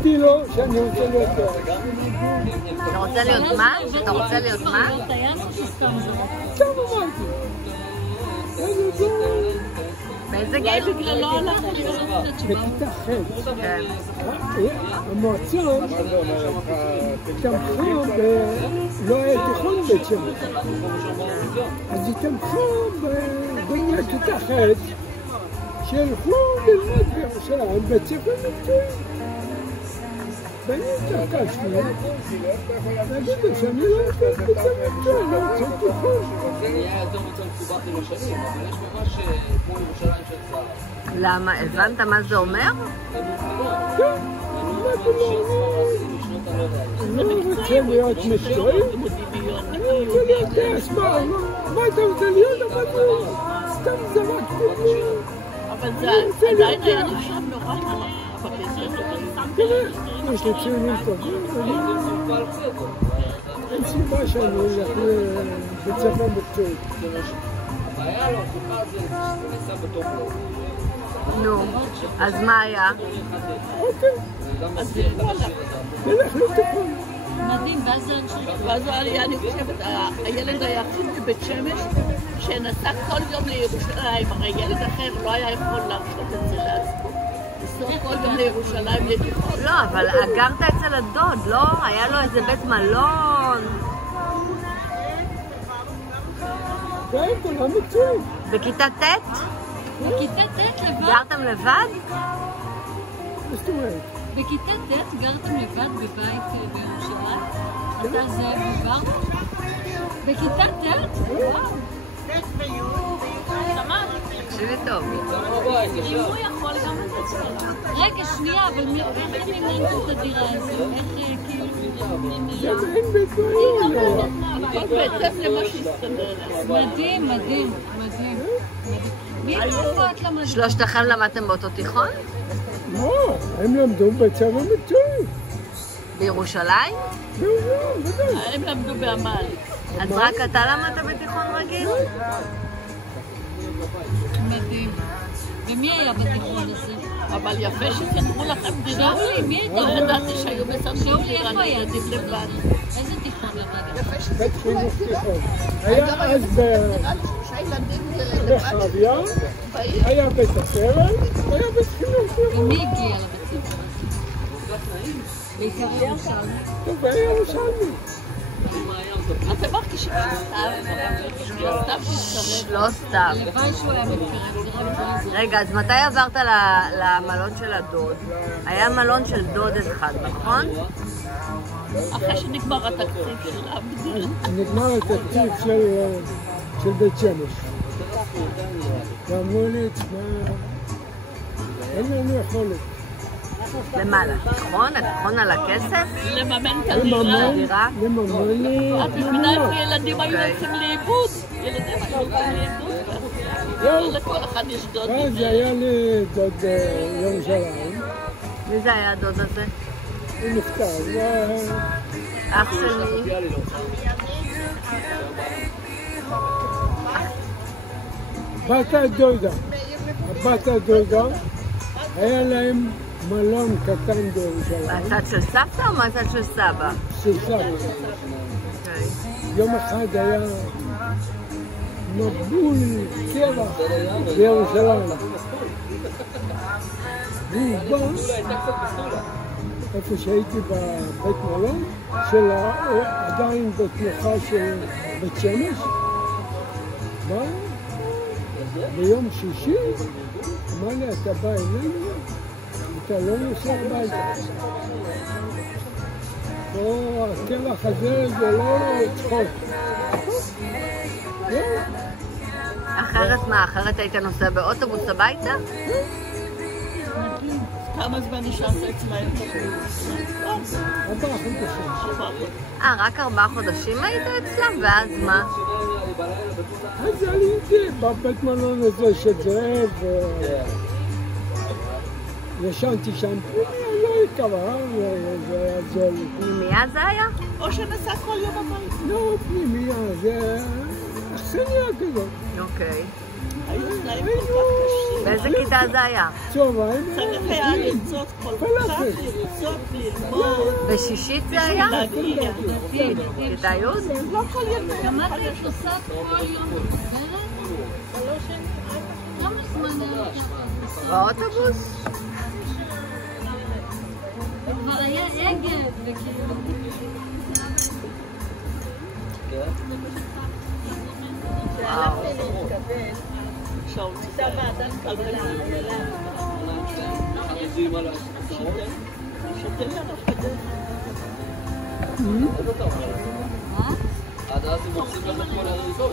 אמרתי לו שאני רוצה להיות טוב. אתה רוצה להיות מה? אתה רוצה להיות מה? סתם אמרתי. באיזה גיל? בגללו הלכנו בכיתה ח'. כן. המועצה תמכה לא היה תיכון בית שמש. אז היא תמכה בבני הכיתה ח' שילכו ללמוד בירושלים בית ספר מקצועי. ואני התעקשתי להגיד לו שאני לא רוצה בית ספר מקצועי, לא רוצה תיכון. זה נהיה יותר מסובך עם השנים, אבל יש ממש כמו ירושלים של צהר. למה? הבנת מה זה אומר? כן, אני לא רוצה להיות מקצועי, אני רוצה להיות טייס. מה אתה רוצה להיות? אבל סתם זרקתי לי. אבל זה עדיין היה נחשב נורא תראה, יש לי ציונים טובים, אין סיבה שאני אלך לבית ספר מקצועי. הבעיה לא, החוקה זה נעשה בתוך לא. נו, אז מה היה? אוקיי, נלך לתיכון. מדהים, ואז אני חושבת, הילד היחיד בבית שמש שנסע כל יום לירושלים, הרי ילד אחר לא היה יכול להרשות את זה לעצמו. לנסוע כל יום לירושלים לתיכון. לא, אבל גרת אצל הדוד, לא? היה לו איזה בית מלון. כן, כולם מקצועי. בכיתה ט'? בכיתה ט' לבד? גרתם לבד? מה זאת אומרת? בכיתה ט' גרתם לבד בבית בירושלים? אתה זאב ובר? בכיתה ט'? וואו. תקשיבי טוב. אם הוא יכול גם את זה. רגע, שנייה, אבל איך הם נמנעו את הדירה הזו? איך כאילו... אין בית הכל בהתאם למה שהסתדר. מדהים, מדהים, מדהים. מי תקופות למדהים? שלושתכם למדתם באותו תיכון? לא, הם למדו בית ספר מקצועי. בירושלים? בירושלים, ודאי. הם למדו בעמל. אז רק אתה למדת בתיכון רגיל? מדהים. ומי היה בתיכון הזה? אבל יפה שסדרו לכם דירה. שאולי, מי הייתה? לא ידעתי שהיו מסדרים שאולי, דירה. איפה היה תיכון? לבד. איזה תיכון למדת? בית חינוך תיכון. היה אז ברחביה, היה בית הסרט, היה בית חינוך תיכון. ומי הגיע לבית ספר? בעיקר ירושלמי. טוב, היה ירושלמי. את אמרת סתם תתקרב. לא סתם. הלוואי שהוא היה מתקרב, זה רק זה. רגע, אז מתי עברת למלון של הדוד? היה מלון של דוד אחד, נכון? אחרי שנגמר התקציב של הבדיל. נגמר התקציב של בית שמש. ואמרו לי, תשמע, אין לנו יכולת. למעלה, התיכון על הכסף? לממן את הדירה. לממן לי... את מבינה איפה ילדים היו יוצאים לאיבוד? ילדים היו יוצאים לאיבוד. לכל אחד יש דוד. אז זה היה לי דוד ירושלים. מי זה היה הדוד הזה? הוא נפטר. אח שלי. בת הדודה. הבת הדודה, היה להם מלון קטן בירושלים. מהצד של סבתא או מהצד של סבא? של סבא. יום אחד היה מבול קרח בירושלים. והוא בא, איפה שהייתי בבית מלון, עדיין בתנוחה של בית שמש, בא, ביום שישי, אמר לי, אתה בא אלינו, אתה לא נוסע הביתה. או, הקרח הזה זה לא צחוק. אחרת מה? אחרת היית נוסע באוטובוס הביתה? כמה זמן נשארת אצלהם? 4 חודשים. רק 4 חודשים היית אצלם? ואז מה? אז עליתי בבית מלון הזה של זאב, ישנתי שם, לא יקרה, זה היה זול. פנימייה זה היה? או שנסע כל יום הביתה. לא פנימייה, זה אכסניה כזאת. אוקיי. היו תנאים כל כך קשים. באיזה כיתה זה היה? צהריים. צריך היה לרצות כל כך, לרצות ללמוד. בשישית זה היה? להגיע. כיתה י'? לא כל ילד. גם את נוסעת כל יום מדברת? כמה זמן היה ככה? באוטובוס? כבר היה אגד וכאילו... כשהלכתי להתקבל, כשהוצאה ועדת קבלה, חרדים על הכיסאות. שתן לנו חדש. מה? עד אז הם עושים לך את כל הריזות.